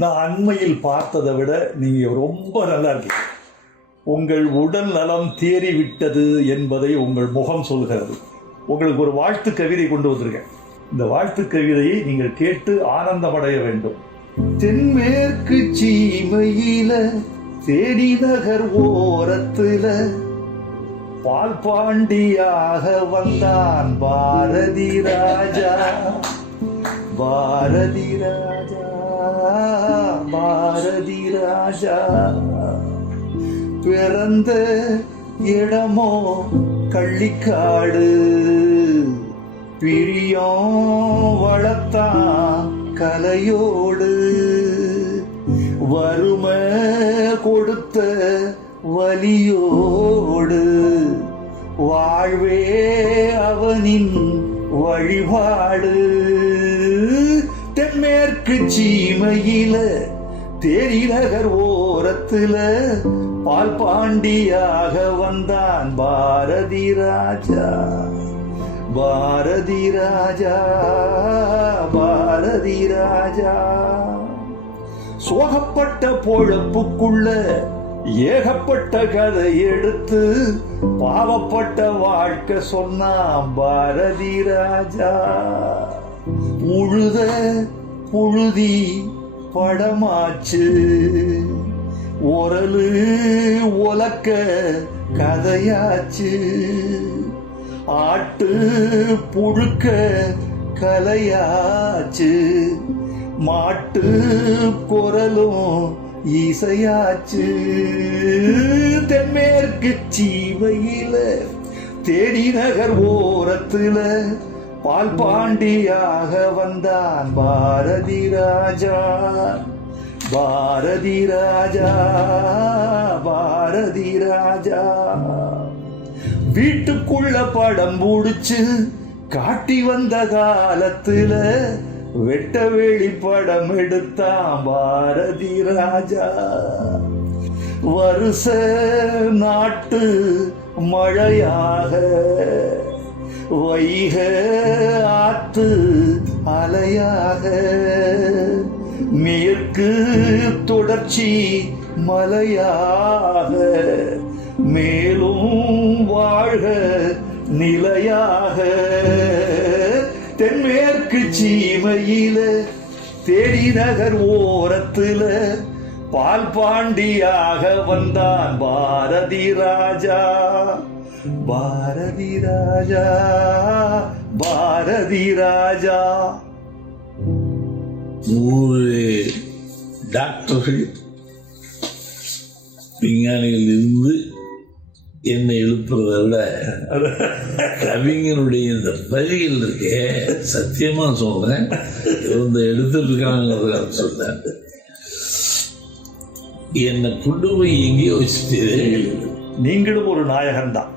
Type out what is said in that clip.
நான் அண்மையில் பார்த்ததை விட நீங்க ரொம்ப நல்லா இருக்கீங்க. உங்கள் உடல் நலம் தேறிவிட்டது என்பதை உங்கள் முகம் சொல்கிறது. உங்களுக்கு ஒரு வாழ்த்து கவிதை கொண்டு வந்திருக்கேன். இந்த வாழ்த்து கவிதையை நீங்கள் கேட்டு ஆனந்தமடைய வேண்டும். தென்மேற்கு சீமையில தேடி நகர் ஓரத்துல பால் பாண்டியாக வந்தான் பாரதி ராஜா. பாரதி ராஜா, பாரதி ராஜா. பிறந்த இடமோ கள்ளிக்காடு, பிரியம் வளர்த்தான் கலையோடு. வறுமை கொடுத்த வலியோடு வாழ்வே அவனின் வழிபாடு. தென்மேற்கு சீமையில தேரி நகர் ஓரத்துல பால் பாண்டியாக வந்தான் பாரதி ராஜா. பாரதி ராஜா, பாரதி ராஜா. சோகப்பட்ட பொழப்புக்குள்ள ஏகப்பட்ட கதை எடுத்து பாவப்பட்ட வாழ்க்கை சொன்னான் பாரதி ராஜா. உழுத புழுதி படமாச்சு, ஒரலு ஒலக்க கதையாச்சு. ஆட்டு புழுக்க கலையாச்சு, மாட்டு குரலும் இசையாச்சு. தென்மேற்கு சீமையில தேடி நகர் ஓரத்துல பால் பாண்டியாக வந்தான் பாரதி ராஜா. பாரதி ராஜா, பாரதி ராஜா. வீட்டுக்குள்ள படம் முடிச்சு காட்டி வந்த காலத்துல வெட்ட வெளி படம் எடுத்தான் பாரதி ராஜா. வருஷ நாட்டு மழையாக வைக ஆத்து அலையாக மேற்கு தொடர்ச்சி மலையாக மேலும் வாழ்க நிலையாக. தென்மேற்கு சீமையில தேடி நகர் ஓரத்துல பால் பாண்டியாக வந்தான் பாரதி ராஜா. பாரதி ராஜா, பாரதி ராஜா. நூறு டாக்டர்கள் விஞ்ஞானிகள் இருந்து என்னை எழுப்புறதை விட கவிஞனுடைய இந்த வரிகள் இருக்கே, சத்தியமா சொல்றேன், இவங்க எடுத்துட்டு இருக்காங்கிறதுக்காக சொல்றேன். என்னை கொண்டு போய் எங்கேயோ வச்சுட்டு நீங்களும் ஒரு நாயகன் தான்.